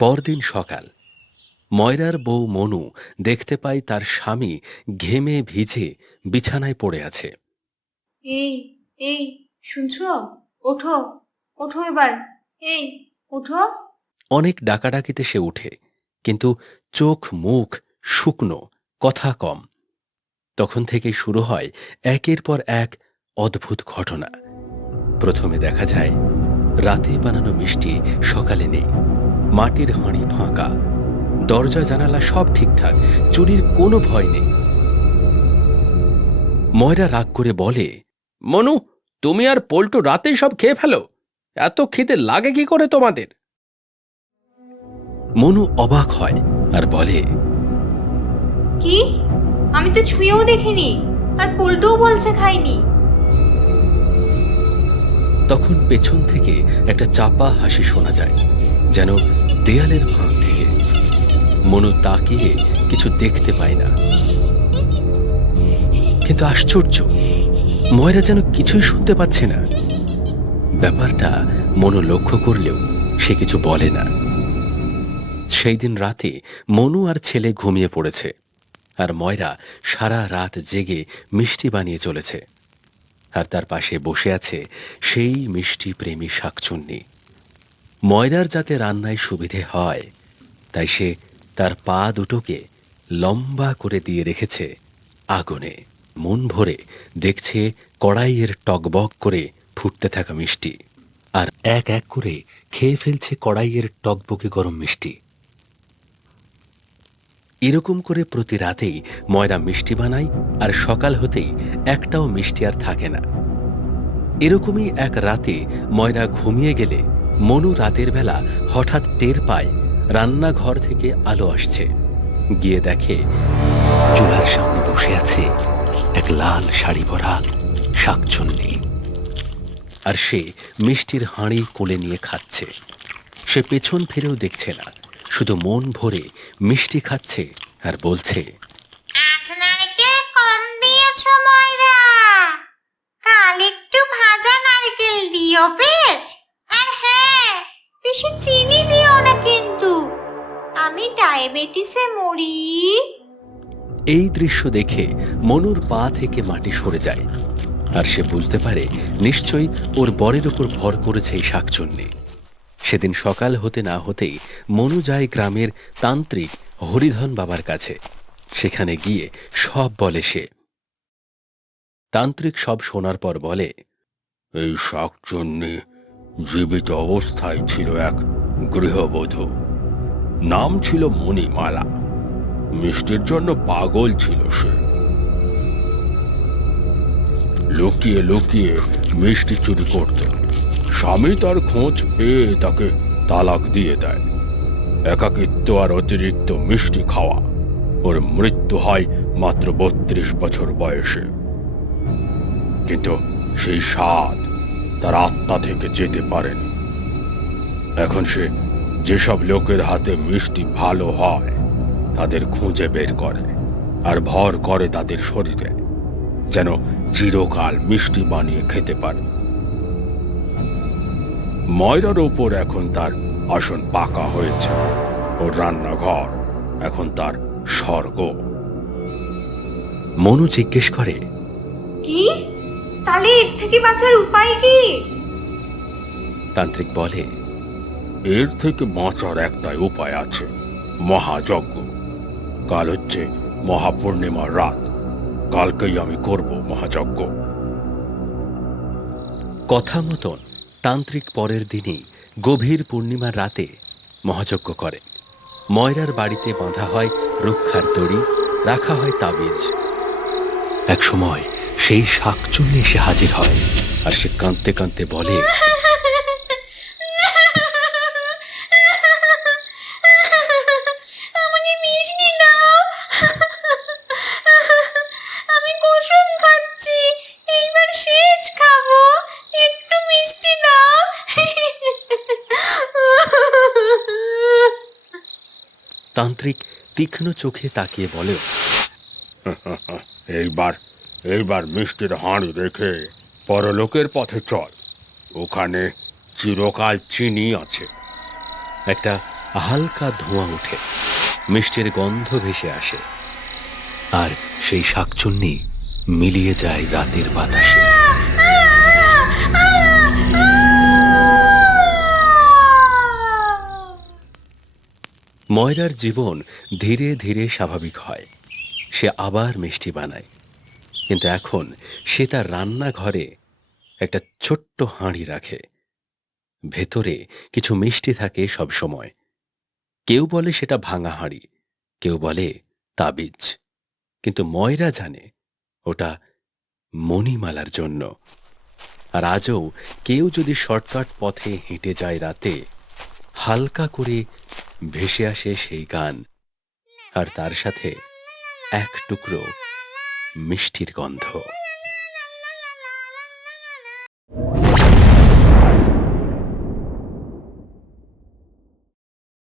পরদিন সকাল ময়রার বউ মনু দেখতে পায় তার স্বামী ঘেমে ভিজে বিছানায় পড়ে আছে। এই এই শুনছো? ওঠো ওঠো এবার। এই ওঠো অনেক ডাকাডাকিতে সে উঠে কিন্তু চোখ মুখ শুকনো কথা কম। তখন থেকেই শুরু হয় একের পর এক অদ্ভুত ঘটনা। প্রথমে দেখা যায় রাতে বানানো মিষ্টি সকালে নেই। মাটির হাঁড়ি ফাঁকা। দরজা জানালা সব ঠিকঠাক চুরির কোনো ভয় নেই। ময়রা রাগ করে বলে মনু তুমি আর পল্টু রাতেই সব খেয়ে ফেলো। এত খেতে লাগে কি করে তোমাদের? মনু অবাক হয় আর বলে কি? আমি তো ছুঁয়েও দেখিনি আর পল্টুও বলছে খাইনি। তখন পেছন থেকে একটা চাপা হাসি শোনা যায় যেন দেয়ালের ফাঁক থেকে। মনু তাকিয়ে কিছু দেখতে পায় না। কিন্তু আশ্চর্য, ময়রা যেন কিছুই শুনতে পাচ্ছে না। ব্যাপারটা মনু লক্ষ্য করলেও সে কিছু বলে না। সেই দিন রাতে মনু আর ছেলে ঘুমিয়ে পড়েছে, আর ময়রা সারা রাত জেগে মিষ্টি বানিয়ে চলেছে। আর তার পাশে বসে আছে সেই মিষ্টি প্রেমী শাকচুন্নি। ময়রার যাতে রান্নায় সুবিধে হয়, তাই সে তার পা দুটোকে লম্বা করে দিয়ে রেখেছে আগুনে। মন ভরে দেখছে কড়াইয়ের টকবক করে ফুটতে থাকা মিষ্টি, আর এক এক করে খেয়ে ফেলছে কড়াইয়ের টকবকে গরম মিষ্টি। এরকম করে প্রতি রাতেই ময়রা মিষ্টি বানায়, আর সকাল হতেই একটাও মিষ্টি আর থাকে না। এরকমই এক রাতে ময়রা ঘুমিয়ে গেলে মনু রাতের বেলা হঠাৎ টের পায় রান্নাঘর থেকে আলো আসছে। গিয়ে দেখে চুলার সামনে বসে আছে এক লাল শাড়ি পরা শাকচুন্নি। আর সে মিষ্টির হাঁড়ি কোলে নিয়ে খাচ্ছে। সে পেছন ফিরেও দেখছে না, শুধু মন ভরে মিষ্টি খাচ্ছে আর বলছে একটু ভাজা নারকেল দিও বেশ। ডায়াবেটিসে মরি। এই দৃশ্য দেখে মনুর পা থেকে মাটি সরে যায়। আর সে বুঝতে পারে নিশ্চয়ই ওর বরের উপর ভর করেছে এই শাকচুন্নি। সেদিন সকাল হতে না হতেই মনু যায় গ্রামের তান্ত্রিক হরিধন বাবার কাছে। সেখানে গিয়ে সব বলে সে। তান্ত্রিক সব শোনার পর বলে এই শাকচুন্নি জীবিত অবস্থায় ছিল এক গৃহবধূ। নাম ছিল মণিমালা মিষ্টির জন্য পাগল ছিল সে। লুকিয়ে লুকিয়ে মিষ্টি চুরি করত। স্বামী তার খোঁজ পেয়ে তাকে তালাক দিয়ে দেয়। একাকিত্ব আর অতিরিক্ত মিষ্টি খাওয়া। ওর মৃত্যু হয় মাত্র বত্রিশ বছর বয়সে। কিন্তু সেই স্বাদ তার আত্মা থেকে যেতে পারেনি। এখন সে যেসব লোকের হাতে মিষ্টি ভালো হয় তাদের খুঁজে বের করে আর ভর করে তাদের শরীরে যেন চিরকাল মিষ্টি বানিয়ে খেতে পারে। ময়রার ওপর এখন তার আসন পাকা হয়েছে ওর রান্নাঘর এখন তার স্বর্গ। মনু জিজ্ঞেস করে কি? তাহলে এর থেকে বাঁচার উপায় কি? তান্ত্রিক বলে এর থেকে বাঁচার একটাই উপায় আছে। মহাযজ্ঞ। কাল হচ্ছে মহাপূর্ণিমার রাত। কালকেই আমি করব মহাযজ্ঞ। কথা মতন, তান্ত্রিক পরের দিনই গভীর পূর্ণিমার রাতে মহাযজ্ঞ করে। ময়রার বাড়িতে বাঁধা হয় রক্ষার দড়ি, রাখা হয় তাবিজ। এক সময় সেই শাকচুন্নি এসে হাজির হয় আর সে কাঁদতে কাঁদতে বলে আমাকে মিষ্টি দাও আমি কুসুম খাচ্ছি এইবার শেষ খাব একটু মিষ্টি দাও তান্ত্রিক তীক্ষ্ণ চোখে তাকিয়ে বলে এইবার এইবার মিষ্টির হাঁড়ি রেখে পরলোকের পথে চল। ওখানে চিরকাল চিনি আছে। একটা হালকা ধোঁয়া ওঠে। মিষ্টির গন্ধ ভেসে আসে। আর সেই শাকচুন্নি মিলিয়ে যায় রাতের বাতাসে। ময়রার জীবন ধীরে ধীরে স্বাভাবিক হয়। সে আবার মিষ্টি বানায়। কিন্তু এখন সে তার রান্নাঘরে একটা ছোট্ট হাঁড়ি রাখে। ভেতরে কিছু মিষ্টি থাকে সব সময়। কেউ বলে সেটা ভাঙা হাঁড়ি, কেউ বলে তাবিজ। কিন্তু ময়রা জানে ওটা মণিমালার জন্য। আর আজও কেউ যদি শর্টকাট পথে হেঁটে যায় রাতে হালকা করে ভেসে আসে সেই গান আর তার সাথে এক টুকরো মিষ্টির গন্ধ।